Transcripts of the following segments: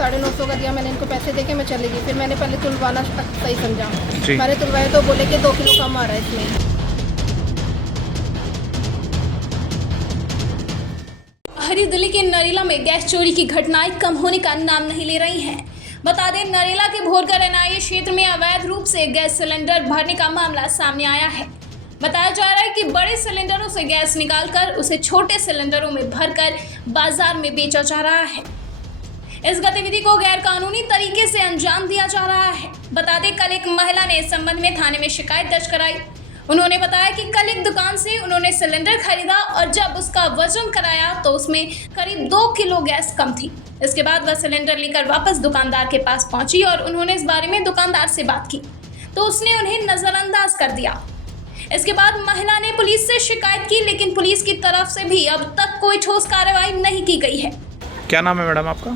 950 का दिया, मैंने इनको पैसे देके मैं चली गई। फिर मैंने पहले तुलवाना सही समझा, मैंने तुलवाया तो बोले कि 2 किलो कम आ रहा है इसमें। हरी दिल्ली के नरेला में गैस चोरी की घटनाएं कम होने का नाम नहीं ले रही हैं। बता दें, नरेला के भोरकर एनआईए क्षेत्र में अवैध रूप से गैस सिलेंडर भरने का मामला सामने आया है। बताया जा रहा है कि बड़े सिलेंडरों से गैस निकालकर उसे छोटे सिलेंडरों में भरकर बाजार में बेचा जा रहा है। इस गतिविधि को गैर कानूनी तरीके से अंजाम दिया जा रहा है। बता दें, कल एक महिला ने इस संबंध में थाने में शिकायत दर्ज कराई। उन्होंने बताया कि कल एक दुकान से उन्होंने सिलेंडर खरीदा और जब उसका वजन कराया तो उसमें करीब 2 किलो गैस कम थी। इसके बाद वह सिलेंडर लेकर वापस दुकानदार के पास पहुंची और उन्होंने इस बारे में दुकानदार से बात की तो उसने उन्हें नजरअंदाज कर दिया। इसके बाद महिला ने पुलिस से शिकायत की, लेकिन पुलिस की तरफ से भी अब तक कोई ठोस कार्रवाई नहीं की गई है। क्या नाम है मैडम आपका?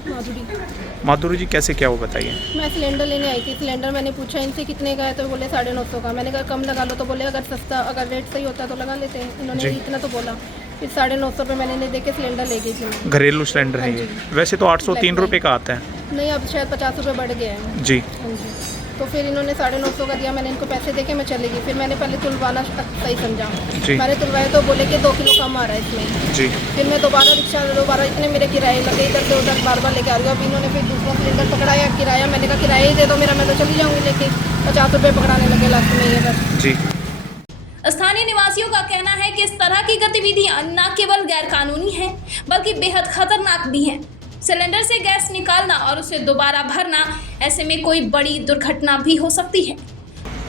माधुरी जी, कैसे क्या वो बताइए। मैं सिलेंडर लेने आई थी। सिलेंडर मैंने पूछा इनसे कितने का है तो बोले 950 का। मैंने कहा कम लगा लो, तो बोले अगर सस्ता, अगर रेट सही होता तो लगा लेते हैं। इन्होंने इतना तो बोला। फिर 950 रुपये मैंने इन्हें देके सिलेंडर ले गई थी। घरेलू सिलेंडर है ये? वैसे तो 803 रुपये का आता है। नहीं, अब शायद 50 रुपये बढ़ गया है जी। हाँ जी। तो फिर इन्होंने 950 का दिया, मैंने इनको पैसे देके मैं चली गई। फिर मैंने पहले तुलवाना सही समझा, मैंने तुलवाया तो बोले कि 2 किलो कम आ रहा है इसमें जी। फिर मैं दोबारा इतने मेरे किराए लगे, इधर से उधर बार लेके आ रही हूँ। अब इन्होंने फिर दूसरा सिलेंडर पकड़ाया किराया, मैंने कहा किराया ही दे दो मेरा, मैं तो चली जाऊँगी लेके। 50 रुपये पकड़ाने लगे लास्ट में ये बस जी। स्थानीय निवासियों का कहना है कि इस तरह की गतिविधियां न केवल गैर कानूनी हैं, बल्कि बेहद खतरनाक भी हैं। सिलेंडर से गैस निकालना और उसे दोबारा भरना, ऐसे में कोई बड़ी दुर्घटना भी हो सकती है।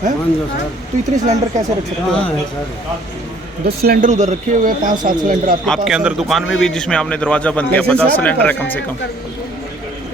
तो इतने सिलेंडर कैसे रख सकते हो? 10 सिलेंडर उधर रखे हुए हैं, 5-7 सिलेंडर आपके अंदर दुकान में भी, जिसमें आपने दरवाजा बंद किया, 50 सिलेंडर है कम से कम।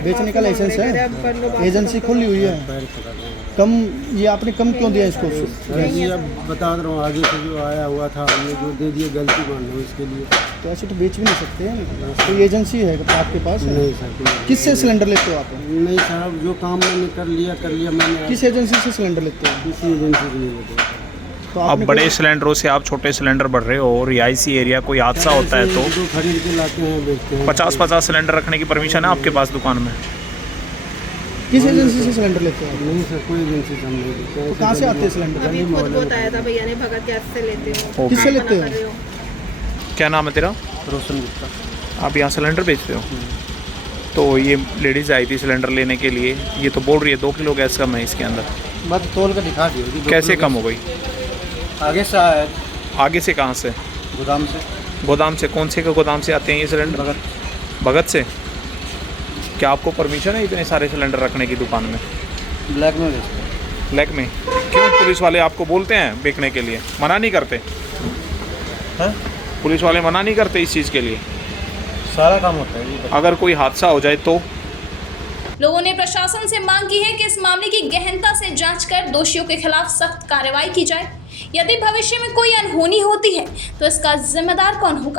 बेचने का लाइसेंस है, एजेंसी खुली हुई है। कम ये आपने कम क्यों दिया इसको? अब बता रहा हूँ, आगे से जो आया हुआ था हमने जो दे दिए, गलती मान लो इसके लिए। तो ऐसे तो बेच भी नहीं सकते हैं। कोई एजेंसी है आपके पास? नहीं सर। किससे सिलेंडर लेते हो आप? नहीं सर, जो काम मैंने कर लिया मैंने। किस एजेंसी से सिलेंडर लेते हो? किसी एजेंसी से नहीं लेते। तो अब बड़े सिलेंडरों से आप छोटे सिलेंडर बढ़ रहे हो और रिहायशी एरिया कोई हादसा होता है तो जो खरीद के लाते हैं बेचते हैं। 50 सिलेंडर रखने की परमिशन है आपके पास दुकान में? किस एजेंसी से सिलेंडर लेते हो? नहीं सर, कोई एजेंसी से हम नहीं लेते। तो कहाँ से आते हैं सिलेंडर? अभी खुद बताया था भैया ने, भगत गैस से लेते हो। किससे लेते हो? क्या नाम है तेरा? रोशन गुप्ता। आप यहाँ सिलेंडर बेचते हो? तो ये लेडीज़ आई थी सिलेंडर लेने के लिए, ये तो बोल रही है 2 किलो गैस कम है इसके अंदर। बस तोल कर दिखा दियो। कैसे कम हो गई? आगे से आया। आगे से कहाँ से? गोदाम से। गोदाम से? कौन से का गोदाम से आते हैं ये सिलेंडर? भगत से। क्या आपको परमिशन है इतने सारे सिलेंडर रखने की दुकान में? ब्लैक में बेचते हैं। ब्लैक में? क्यों पुलिस वाले आपको बोलते हैं बेचने के लिए? मना नहीं करते हैं? पुलिस वाले मना नहीं करते इस चीज़ के लिए? सारा काम होता है। अगर कोई हादसा हो जाए तो? लोगों ने प्रशासन से मांग की है कि इस मामले की गहनता से जांच कर दोषियों के खिलाफ सख्त कार्रवाई की जाए। यदि भविष्य में कोई अनहोनी होती है तो इसका जिम्मेदार कौन होगा?